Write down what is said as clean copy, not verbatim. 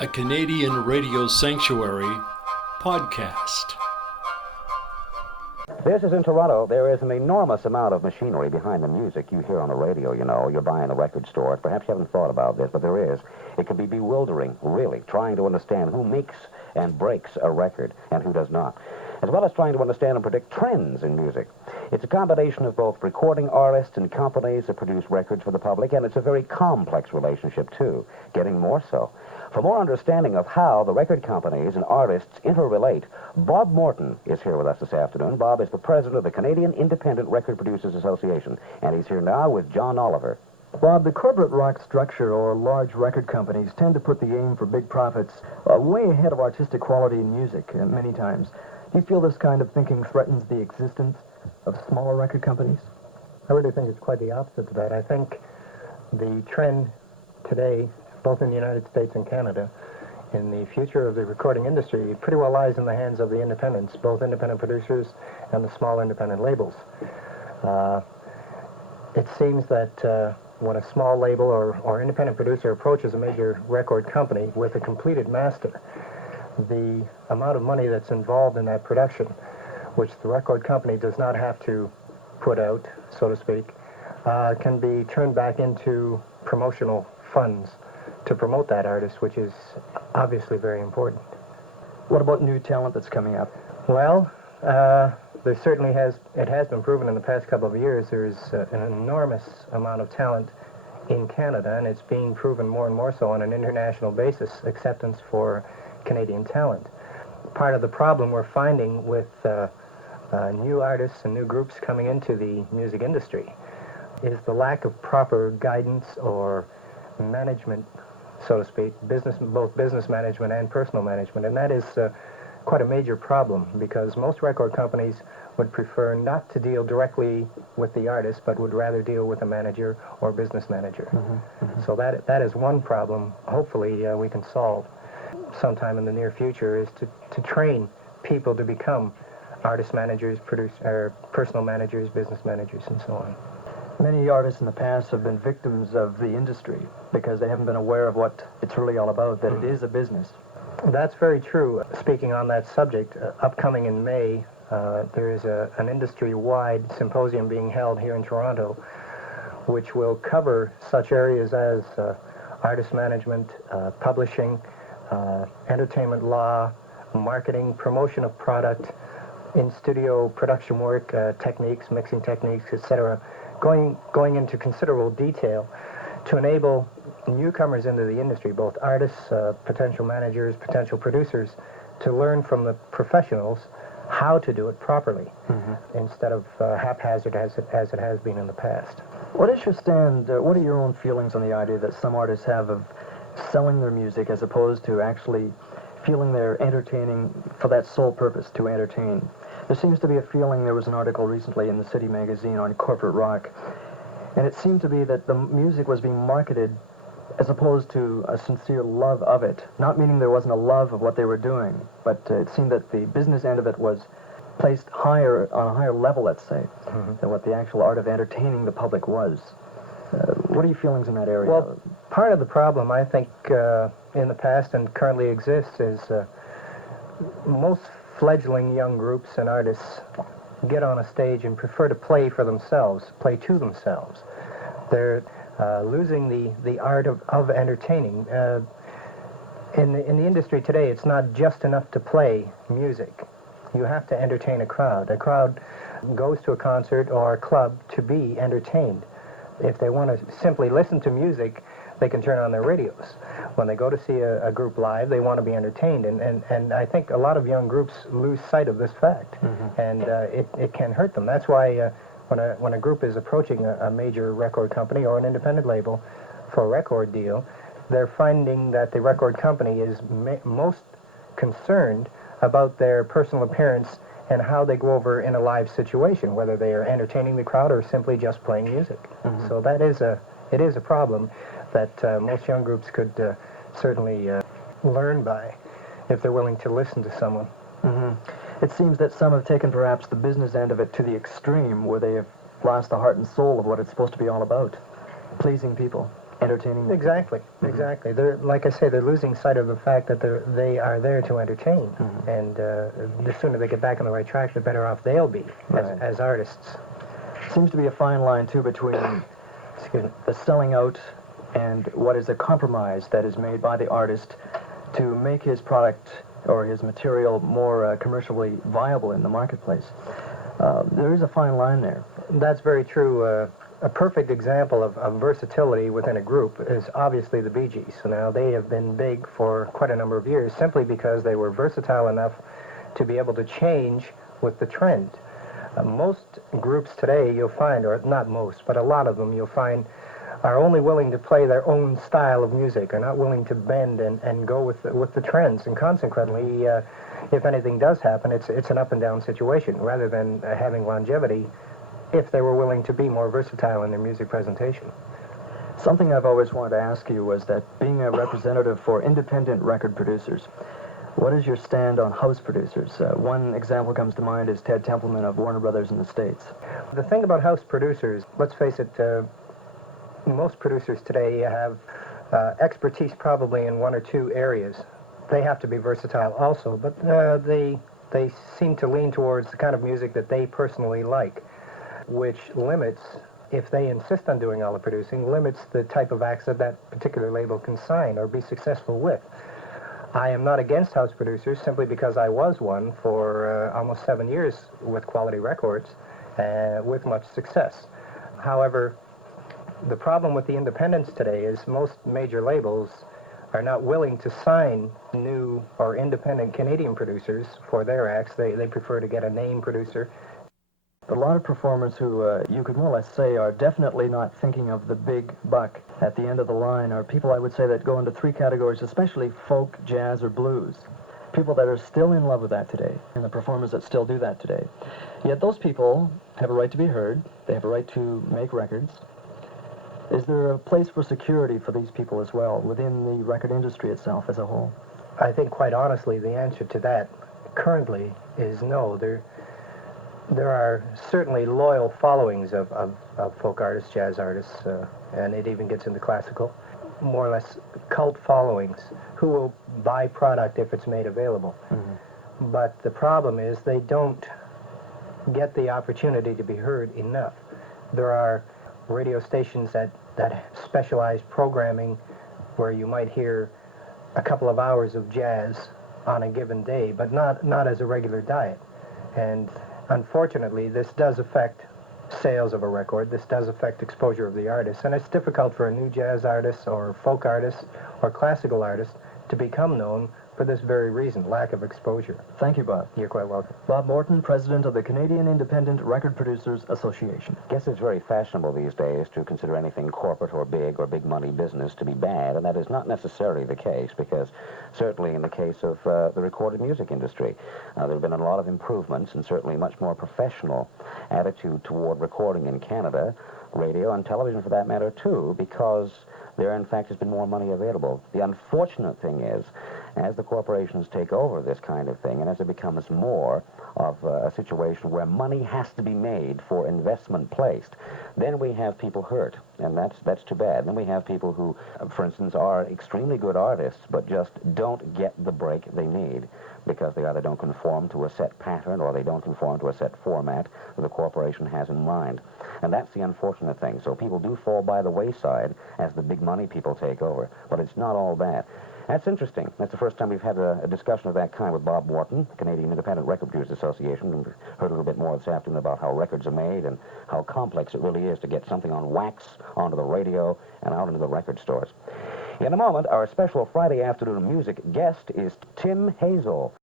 a Canadian radio sanctuary podcast. This is in Toronto. There is an enormous amount of machinery behind the music you hear on the radio, you know. You're buying a record store. Perhaps you haven't thought about this, but there is. It can be bewildering, really, trying to understand who makes and breaks a record and who does not, as well as trying to understand and predict trends in music. It's a combination of both recording artists and companies that produce records for the public, and it's a very complex relationship, too, getting more so. For more understanding of how the record companies and artists interrelate, Bob Morton is here with us this afternoon. Bob is the president of the Canadian Independent Record Producers Association, and he's here now with John Oliver. Bob, the corporate rock structure or large record companies tend to put the aim for big profits way ahead of artistic quality in music many times. Do you feel this kind of thinking threatens the existence of smaller record companies? I really think it's quite the opposite to that. I think the trend today, both in the United States and Canada, in the future of the recording industry, pretty well lies in the hands of the independents, both independent producers and the small independent labels. It seems that when a small label or independent producer approaches a major record company with a completed master, the amount of money that's involved in that production, which the record company does not have to put out, so to speak, can be turned back into promotional funds to promote that artist, which is obviously very important. What about new talent that's coming up? Well, there certainly has been proven in the past couple of years there's an enormous amount of talent in Canada, and it's being proven more and more so on an international basis, acceptance for Canadian talent. Part of the problem we're finding with new artists and new groups coming into the music industry is the lack of proper guidance or management, so to speak, both business management and personal management, and that is quite a major problem because most record companies would prefer not to deal directly with the artist, but would rather deal with a manager or business manager. So that is one problem hopefully we can solve sometime in the near future, is to train people to become artist managers, personal managers, business managers, and so on. Many artists in the past have been victims of the industry because they haven't been aware of what it's really all about, that it is a business. That's very true. Speaking on that subject, upcoming in May, there is an industry-wide symposium being held here in Toronto, which will cover such areas as artist management, publishing, entertainment law, marketing, promotion of product, in-studio production work, techniques, mixing techniques, etc., going into considerable detail to enable newcomers into the industry, both artists, potential managers, potential producers, to learn from the professionals how to do it properly instead of haphazard as it has been in the past. What is your stand, what are your own feelings on the idea that some artists have of selling their music as opposed to actually feeling they're entertaining for that sole purpose, to entertain? There seems to be a feeling, there was an article recently in the City magazine on corporate rock, and it seemed to be that the music was being marketed as opposed to a sincere love of it, not meaning there wasn't a love of what they were doing, but it seemed that the business end of it was placed higher, on a higher level, let's say, than what the actual art of entertaining the public was. What are your feelings in that area? Well, part of the problem, I think, in the past and currently exists is most fledgling young groups and artists get on a stage and prefer to play for themselves, play to themselves. They're losing the art of entertaining. In the industry today, it's not just enough to play music. You have to entertain a crowd. A crowd goes to a concert or a club to be entertained. If they want to simply listen to music, they can turn on their radios. When they go to see a group live, they want to be entertained, and I think a lot of young groups lose sight of this fact, and it can hurt them. That's why when a group is approaching a major record company or an independent label for a record deal, they're finding that the record company is most concerned about their personal appearance and how they go over in a live situation, whether they are entertaining the crowd or simply just playing music. So it is a problem that most young groups could certainly learn by if they're willing to listen to someone. It seems that some have taken perhaps the business end of it to the extreme, where they have lost the heart and soul of what it's supposed to be all about, pleasing people. entertaining. Exactly, exactly. They're, like I say, they're losing sight of the fact that they are there to entertain, and the sooner they get back on the right track, the better off they'll be as artists. Seems to be a fine line, too, between the selling out and what is a compromise that is made by the artist to make his product or his material more commercially viable in the marketplace. There is a fine line there. That's very true. A perfect example of versatility within a group is obviously the Bee Gees. So now they have been big for quite a number of years simply because they were versatile enough to be able to change with the trend. Most groups today you'll find, or not most, but a lot of them you'll find are only willing to play their own style of music, are not willing to bend and go with the trends. And consequently, if anything does happen, it's an up and down situation rather than having longevity if they were willing to be more versatile in their music presentation. Something I've always wanted to ask you was that being a representative for independent record producers, what is your stand on house producers? One example comes to mind is Ted Templeman of Warner Brothers in the States. The thing about house producers, let's face it, most producers today have expertise probably in one or two areas. They have to be versatile also, but they seem to lean towards the kind of music that they personally like, which limits, if they insist on doing all the producing, limits the type of acts that that particular label can sign or be successful with. I am not against house producers simply because I was one for almost 7 years with Quality Records with much success. However, the problem with the independents today is most major labels are not willing to sign new or independent Canadian producers for their acts. They prefer to get a name producer. A lot of performers who you could more or less say are definitely not thinking of the big buck at the end of the line are people, I would say, that go into three categories, especially folk, jazz, or blues. People that are still in love with that today, and the performers that still do that today. Yet those people have a right to be heard. They have a right to make records. Is there a place for security for these people as well within the record industry itself as a whole? I think, quite honestly, the answer to that currently is no. There are certainly loyal followings of folk artists, jazz artists, and it even gets into classical, more or less cult followings who will buy product if it's made available. But the problem is they don't get the opportunity to be heard enough. There are radio stations that specialize programming where you might hear a couple of hours of jazz on a given day, but not as a regular diet. And unfortunately, this does affect sales of a record. This does affect exposure of the artist. And it's difficult for a new jazz artist or folk artist or classical artist to become known for this very reason, lack of exposure. Thank you, Bob. You're quite welcome. Bob Morton, President of the Canadian Independent Record Producers Association. I guess it's very fashionable these days to consider anything corporate or big money business to be bad, and that is not necessarily the case, because certainly in the case of the recorded music industry, there have been a lot of improvements and certainly a much more professional attitude toward recording in Canada, radio and television for that matter too, because there in fact has been more money available. The unfortunate thing is, as the corporations take over this kind of thing and as it becomes more of a situation where money has to be made for investment placed, then we have people hurt, and that's too bad. Then we have people who, for instance, are extremely good artists but just don't get the break they need because they either don't conform to a set pattern or they don't conform to a set format that the corporation has in mind. And that's the unfortunate thing. So people do fall by the wayside as the big money people take over, but it's not all that. That's interesting. That's the first time we've had a discussion of that kind with Bob Morton, Canadian Independent Record Producers Association. We've heard a little bit more this afternoon about how records are made and how complex it really is to get something on wax, onto the radio, and out into the record stores. In a moment, our special Friday afternoon music guest is Tim Hazel.